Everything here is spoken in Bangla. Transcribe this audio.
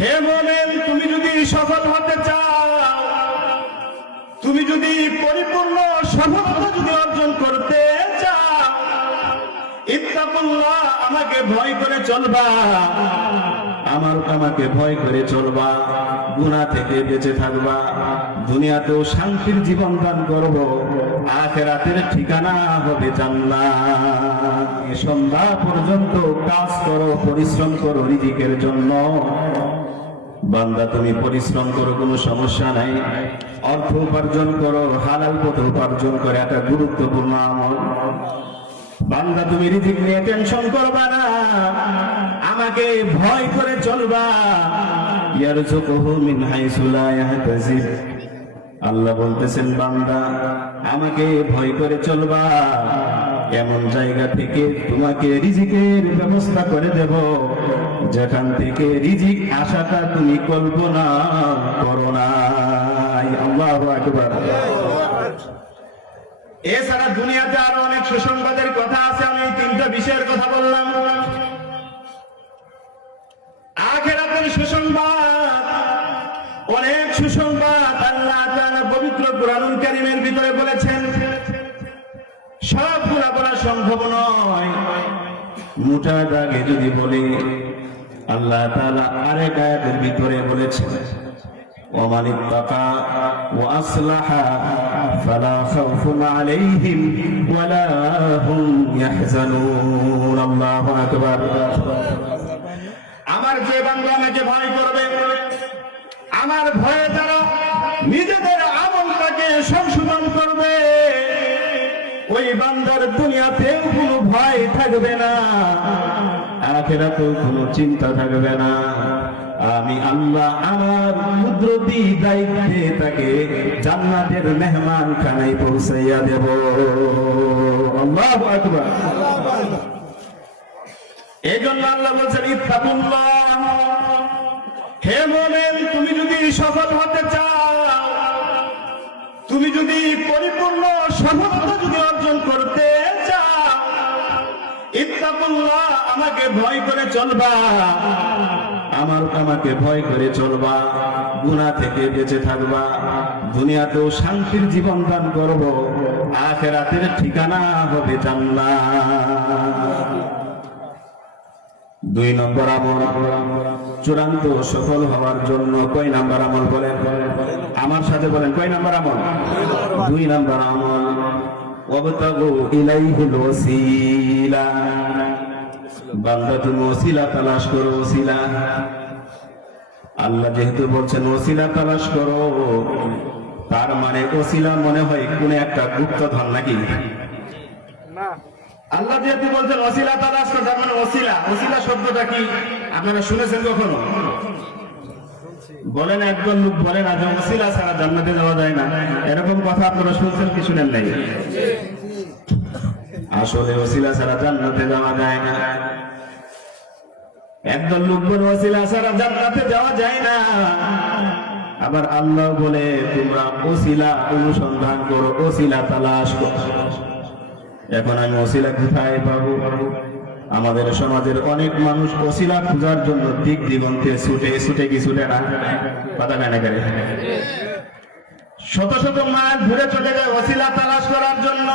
হে মোমেন, তুমি যদি সফল হতে চাও, তুমি যদি পরিপূর্ণ সফলতা যদি অর্জন করতে চাও আমাকে ভয় করে চলবা। আমার আমাকে ভয় করে চলবা, গুনাহ থেকে বেঁচে থাকবা। দুনিয়াতেও শান্তির জীবন দান করব, আখেরাতের ঠিকানা হবে জান্নাত। সন্ধ্যা পর্যন্ত কাজ করো, পরিশ্রম করো রিজিকের জন্য। বান্দা, তুমি পরিশ্রম করো, কোনো সমস্যা নাই। অর্থ উপার্জন করো, হালাল পথ উপার্জন করে একটা গুরুত্বপূর্ণ আমল। বান্দা, তুমি রিজিক নিয়ে টেনশন করবা না। আমাকে ভয় করে চলবা। ইয়ার ইয়ারযুকুহু মিন হাইসু লা আল্লাহ বলতেছেন, বান্দা, আমাকে ভয় করে চলবা। এমন জায়গা থেকে তোমাকে রিজিকের ব্যবস্থা করে দেব। যেখান থেকে রিজিক আশাটা তুমি কল্পনা করো না এছাড়া দুনিয়াতে আরও অনেক সুসংবাদের কথা আছে, আমি তিনটা বিষয়ের কথা বললাম। আখেরাতের সুসংবাদ, অনেক সুসংবাদ আল্লাহ পবিত্র কোরআনুল কারীমের ভিতরে বলেছেন সব সবগুলা বলা সম্ভব নয়। মোটা দাগে যদি বলি আল্লাহ তাআলা আরেক আয়াতের ভিতরে বলেছেন ومن اتقى وأصلح فلا خوف عليهم ولا هم يحزنون الله أكبر আমার যে বাংলা আমাকে ভয় করবে আমার ভয়ে তারা নিজেদের আমলটাকে সংশোধন করবে ওই বান্দার দুনিয়াতেও কোনো ভয় থাকবে না আখেরাতেও কোনো চিন্তা থাকবে না। আমি আল্লাহ আমার কুদরতি দায়িত্বে তাকে জান্নাতের মেহমান খানায় পৌঁছাইয়া দেব। আকবার। এই জন্য আল্লাহ বলছেন, ইত্তাকুল্লাহ। হে মোমেন, তুমি যদি সফল হতে চাও, তুমি যদি পরিপূর্ণ সফলতা যদি অর্জন করতে আমাকে ভয় করে চলবা। আমার আমাকে ভয় করে চলবা, গুনাহ থেকে বেঁচে থাকবা। দুনিয়াতেও শান্তির জীবন দান করব, আখেরাতের ঠিকানা হবে জান্নাত। দুই নম্বর আমল, চূড়ান্ত সফল হওয়ার জন্য কয় নাম্বার আমল বলেন? আমার সাথে বলেন, কয় নাম্বার আমল? দুই নাম্বার আমল, ওয়াবতাগু ইলাইহিল ওসিলা বান্দা তুমি ওসিলা তালাশ করো ওসিলা। আল্লাহ যেহেতু বলছেন ওসিলা তালাশ করো তার মানে ওসিলা মনে হয় কোন একটা গুপ্তধন নাকি? আল্লাহ যেহেতু বলছেন ওসিলা তালাশ করো তার মানে ওসিলা। ওসিলা শব্দটা কি? আপনারা শুনেছেন কখনো? বলেন একজন লোক বলেন আজ ওসিলা ছাড়া জান্নাতে যাওয়া যায় না। এরকম কথা আপনারা শুনছেন কি শুনেন নাই? আসলে ওসিলা ছাড়া জান্নাতে যাওয়া যায় না। একদল লোক বলে, ওসিলা ছাড়া জান্নাতে যাওয়া যায় না। আবার আল্লাহ বলে, তোমরা ওসিলা অনুসন্ধান করো, ওসিলা তালাশ করো। এখন আমি ওসিলা কোথায় পাবো? আমাদের সমাজের অনেক মানুষ ওসিলা খোঁজার জন্য দিক দিগন্তে ছুটে ছুটে কি ছুটে না? কথা কেন? করে শত শত মাইল ঘুরে চলে যায় ওসিলা তালাশ করার জন্য।